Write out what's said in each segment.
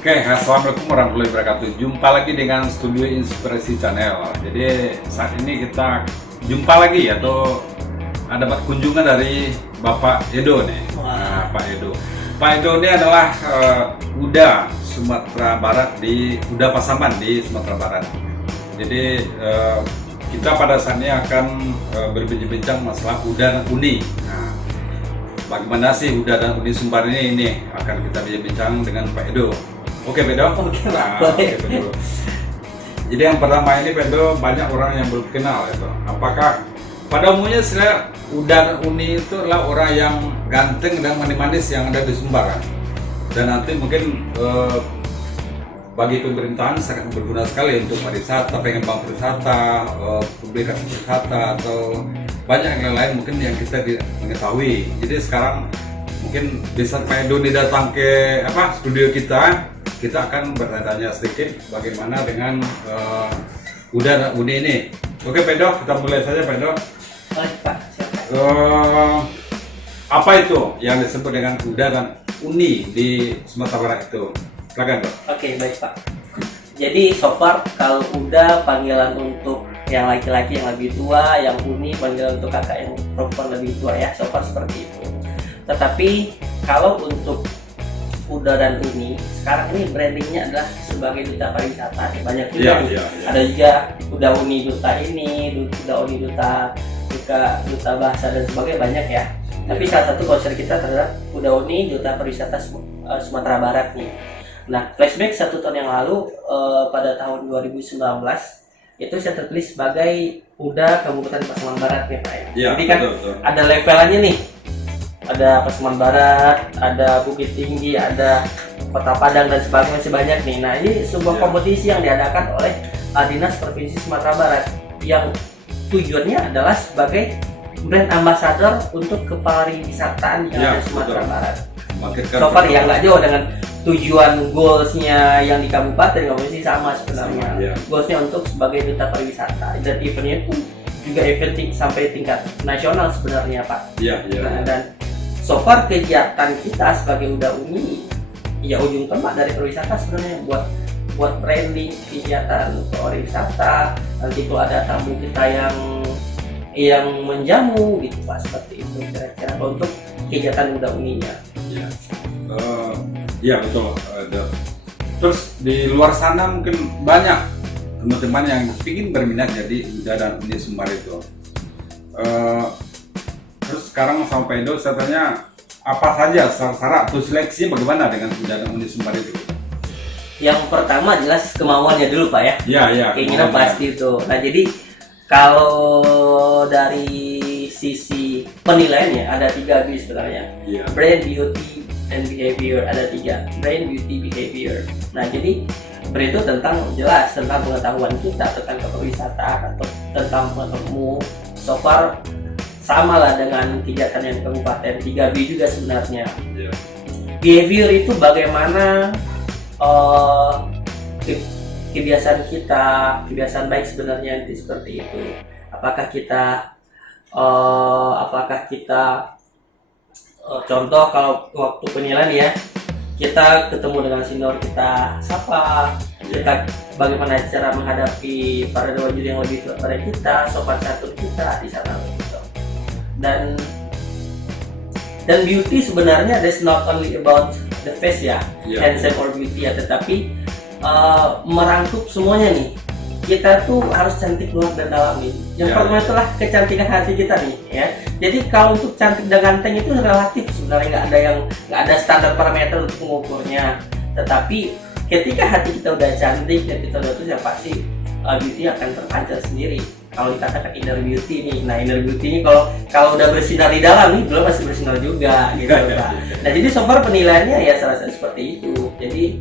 Oke, assalamualaikum warahmatullahi wabarakatuh. Jumpa lagi dengan Studio Inspirasi Channel. Jadi saat ini kita jumpa lagi atau dapat kunjungan dari Bapak Edo nih. Nah, Pak Edo. Pak Edo ini adalah Uda Sumatera Barat di Uda Pasaman di Sumatera Barat. Jadi kita pada saat ini akan berbincang masalah Uda dan Uni. Nah, bagaimana sih Uda dan Uni Sumbar ini akan kita bincang dengan Pak Edo. Oke, Pak Edo. Oke, Pak Edo. Jadi yang pertama ini Pak Edo, banyak orang yang belum kenal itu. Apakah pada umumnya saya Uda dan Uni itu adalah orang yang ganteng dan manis-manis yang ada di Sumbar kan? Dan nanti mungkin bagi pemerintahan sangat berguna sekali untuk pariwisata, pengembang pariwisata, publikasi wisata atau banyak yang lain mungkin yang kita tidak mengetahui. Jadi sekarang mungkin bisa Pak Edo datang ke studio kita akan bertanya sedikit bagaimana dengan Uda dan Uni ini. Oke Pak Edo, kita mulai saja Pak Edo. Baik Pak, apa itu yang disebut dengan Uda dan Uni di Sumatera Barat itu? Silakan Pak. Oke baik Pak. Jadi so far kalau Uda panggilan untuk yang laki-laki yang lebih tua, yang Uni panggilan untuk kakak yang perempuan lebih tua ya, so far seperti itu. Tetapi kalau untuk Uda dan Uni sekarang ini brandingnya adalah sebagai duta pariwisata. Banyak juga ada juga Uda Uni duta ini, Uda Uni duta bahasa dan sebagainya, banyak ya. Tapi salah satu konser kita terhadap Uda Uni duta pariwisata Sumatera Barat nih. Nah, flashback 1 tahun yang lalu pada tahun 2019 itu saya tertulis sebagai Uda Kabupaten Pasaman Barat ya Pak ya. Jadi kan betul. Ada levelannya nih. Ada Pasaman Barat, ada Bukit Tinggi, ada Kota Padang dan sebagainya, masih banyak nih. Nah, ini sebuah kompetisi yang diadakan oleh Dinas Provinsi Sumatera Barat yang tujuannya adalah sebagai brand ambassador untuk kepariwisataan yang ada di Sumatera Barat. So far ya nggak jauh dengan tujuan goalsnya yang di kabupaten sama sebenarnya. Goalsnya untuk sebagai duta pariwisata dan eventnya pun juga event sampai tingkat nasional sebenarnya Pak. Nah, dan so far kegiatan kita sebagai Uda Uni ya ujung tombak dari pariwisata sebenarnya buat branding kegiatan pariwisata. Nanti kalau ada tamu kita yang menjamu gitu Pak, seperti itu kira-kira untuk kegiatan Uda Uninya. Iya betul. Terus di luar sana mungkin banyak teman-teman yang ingin berminat jadi Uda dan Uni Sumbar itu. Terus sekarang sampai Edo saya tanya apa saja syarat atau seleksi bagaimana dengan Uda dan Uni Sumbar itu? Yang pertama jelas kemauannya dulu Pak ya. Iya. Keinginan pasti itu. Nah jadi kalau dari sisi penilaiannya ada 3 B sebenarnya. Brand, beauty, and behavior. Ada 3. Brand, beauty, behavior. Nah jadi brand itu jelas tentang pengetahuan kita tentang kepariwisataan atau tentang penemu. So far sama lah dengan kegiatan yang di kabupaten. 3B juga sebenarnya. Behavior itu bagaimana kebiasaan kita, kebiasaan baik sebenarnya itu seperti itu. Apakah kita contoh kalau waktu penilaian ya, kita ketemu dengan senior kita sapa, kita bagaimana cara menghadapi para dewan juri yang lebih tua pada kita, sopan santun kita di sana gitu. Dan beauty sebenarnya that's not only about the face ya, handsome or beauty ya, tetapi merangkup semuanya nih. Kita tuh harus cantik luar dan dalam nih. Yang pertama itulah kecantikan hati kita nih ya. Jadi kalau untuk cantik dan ganteng itu relatif sebenarnya, nggak ada standar parameter untuk mengukurnya. Tetapi ketika hati kita udah cantik dan kita udah tuh ya pasti beauty akan terpancar sendiri. Kalau dikatakan inner beauty nih, nah inner beauty ini kalau udah bersinar di dalam nih, belum masih bersinar juga gitu Pak. Nah jadi so far penilaiannya ya salah satu seperti itu. Jadi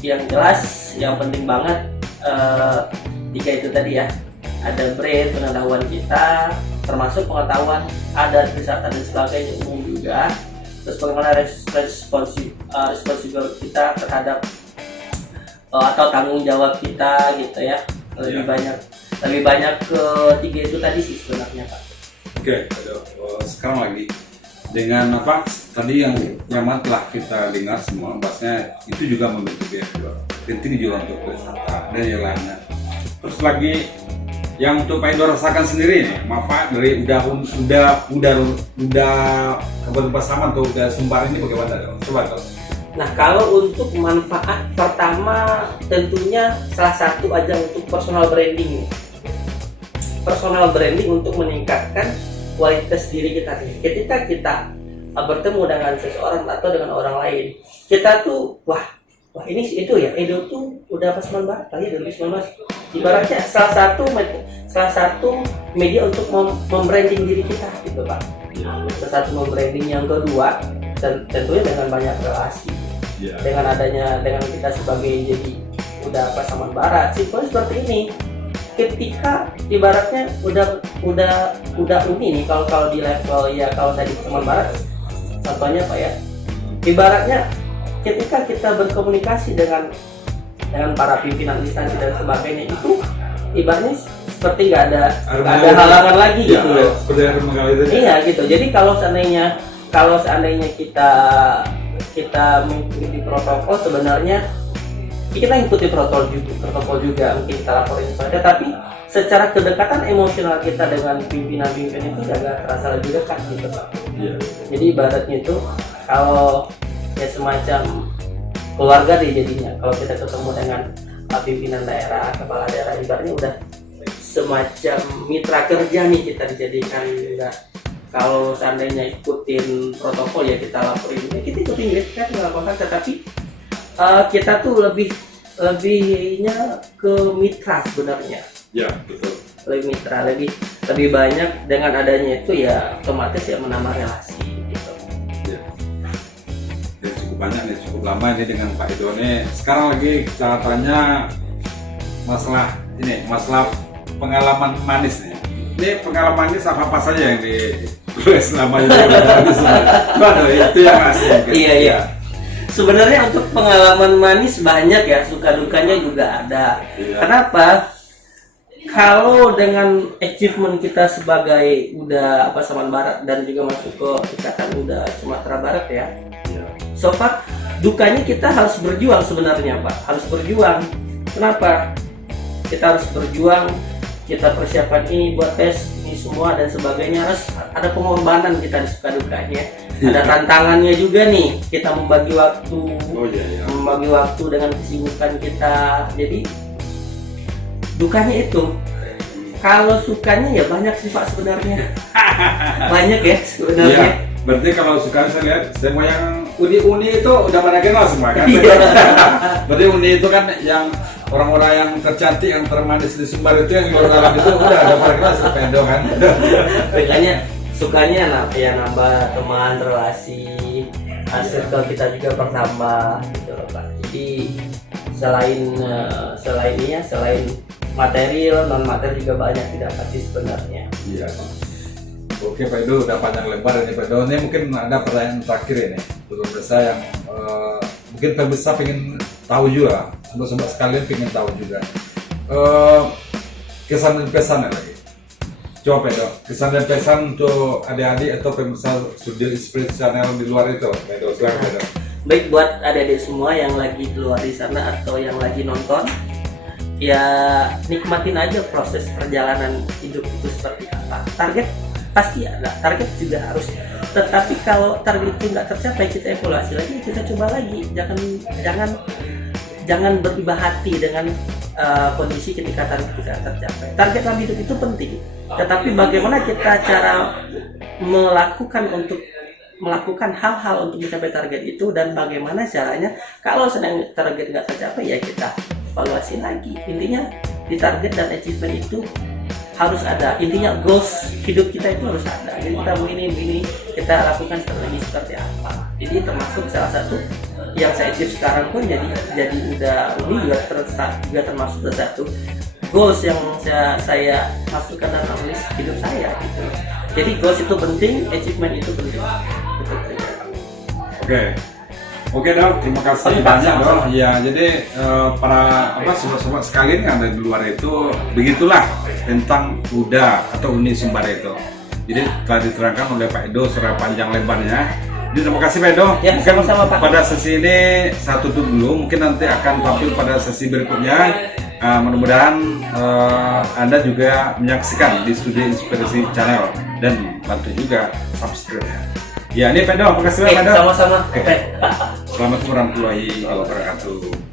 yang jelas, yang penting banget 3 itu tadi ya, ada brand, pengetahuan kita, termasuk pengetahuan adat, wisata dan sebagainya umum juga. Terus bagaimana responsibel kita terhadap atau tanggung jawab kita gitu ya, lebih banyak ke 3 itu tadi sih sebenarnya Pak. Oke, sekarang lagi dengan apa tadi yang nyaman telah kita dengar semua, bahasnya itu juga membentuk BF2, penting juga untuk wisata dan yang lainnya. Terus lagi yang untuk Pak Edo rasakan sendiri nih, manfaat dari udah kabupaten Pasaman atau udah Sumbar ini bagaimana dong? Coba dong. Nah, kalau untuk manfaat pertama tentunya salah satu ajang untuk personal branding. Personal branding untuk meningkatkan kualitas diri kita. Ketika kita bertemu dengan seseorang atau dengan orang lain, kita tuh wah ini itu ya, Edo tuh udah Pasaman Barat kali ya 2019. Ibaratnya salah satu media untuk membranding diri kita gitu Pak. Salah satu membranding. Yang kedua, tentunya dengan banyak relasi. Dengan kita sebagai jadi udah Pasaman Barat, simpel seperti ini. Ketika ibaratnya udah uni nih, kalau di level ya, kalau tadi Pasaman Barat contohnya Pak ya, ibaratnya ketika kita berkomunikasi dengan para pimpinan instansi dan sebagainya, itu ibaratnya seperti nggak ada halangan lagi gitu loh. Iya gitu. Jadi kalau seandainya kita mengikuti protokol, sebenarnya kita ikuti protokol juga, mungkin kita laporin saja, tapi secara kedekatan emosional kita dengan pimpinan itu juga terasa lebih dekat gitu Pak. Jadi ibaratnya itu kalau ya semacam keluarga deh jadinya, kalau kita ketemu dengan pimpinan daerah, kepala daerah, ibaratnya udah semacam mitra kerja nih kita dijadikan juga. Kalau seandainya ikutin protokol ya kita laporin, ya kita ikutin kan nggak apa-apa, tetapi kita tuh lebihnya ke mitra sebenarnya. Ya betul. Lebih mitra, lebih banyak dengan adanya itu ya otomatis ya menambah relasi gitu. Ya. Ya cukup banyak nih, cukup lama ini dengan Pak Edo nih. Sekarang lagi kita tanya masalah pengalaman manis nih. Ini pengalaman manis apa saja yang ditulis namanya? Itu yang asing. Iya. Sebenarnya untuk pengalaman manis banyak ya, suka dukanya juga ada. Iya. Kenapa? Kalau dengan achievement kita sebagai udah Pasaman Barat dan juga masuk ke ikatan udah Sumatera Barat ya. Iya. So far, dukanya kita harus berjuang sebenarnya Pak, harus berjuang. Kenapa? Kita harus berjuang, kita persiapan ini buat tes ini semua dan sebagainya, harus ada pengorbanan kita di suka dukanya. Ada tantangannya juga nih, kita membagi waktu, membagi waktu dengan kesibukan kita. Jadi dukanya itu. Kalau sukanya ya banyak sih Pak sebenarnya. Banyak ya sebenarnya. Ya, berarti kalau sukanya saya lihat semua yang uni itu udah pada kenal semua kan. Berarti uni itu kan yang orang-orang yang tercantik, yang termanis di Sumbar itu, yang luar dalam itu udah ada pada kenal sama Edo kan. Makanya sukanya nambah teman, relasi, circle kita juga bertambah gitu loh Pak. Jadi selain material, non material juga banyak didapati sebenarnya. Iya. Oke Pak Edo, udah panjang lebar ini Pak Edo. Ini mungkin ada pertanyaan terakhir ini untuk pemirsa yang mungkin pemirsa pengen tahu juga, sobat-sobat sekalian pengen tahu juga kesan dan pesan lagi. Coba Pak Edo, kesan dan pesan untuk adik-adik atau pemirsa Studio Inspirasi Channel di luar itu, Pak Edo, silakan Pak Edo. Baik, buat adik-adik semua yang lagi di luar di sana atau yang lagi nonton, ya nikmatin aja proses perjalanan hidup itu seperti apa. Target pasti ada, target juga harus. Tetapi kalau target itu nggak tercapai, kita evaluasi lagi, kita coba lagi. Jangan beribah hati dengan kondisi ketika target tidak tercapai. Target dalam hidup itu penting, tetapi bagaimana kita cara melakukan hal-hal untuk mencapai target itu, dan bagaimana caranya kalau sedang target nggak tercapai ya kita evaluasi lagi. Intinya di target dan achievement itu harus ada, intinya goals hidup kita itu harus ada. Jadi kita mau ini kita lakukan strategi seperti apa. Jadi termasuk salah satu yang saya achieve sekarang pun jadi udah ini juga termasuk salah satu goals yang saya masukkan dalam list hidup saya gitu. Jadi goals itu penting, achievement itu penting. Oke dong, terima kasih banyak dong. Ya, jadi para sobat-sobat sekalian yang ada di luar itu begitulah tentang UDA atau Uni Sumbar itu. Jadi telah diterangkan oleh Pak Edo secara panjang lebarnya. Jadi terima kasih Pak Edo. Ya, Mungkin sama-sama, Pak. pada sesi ini saya tutup dulu. Mungkin nanti akan tampil pada sesi berikutnya. Mudah-mudahan Anda juga menyaksikan di Studio Inspirasi Channel dan bantu juga subscribe ya. Ya, ini Pak Edo, terima kasih Pak Edo. Sama-sama. Oke. Assalamualaikum warahmatullahi wabarakatuh.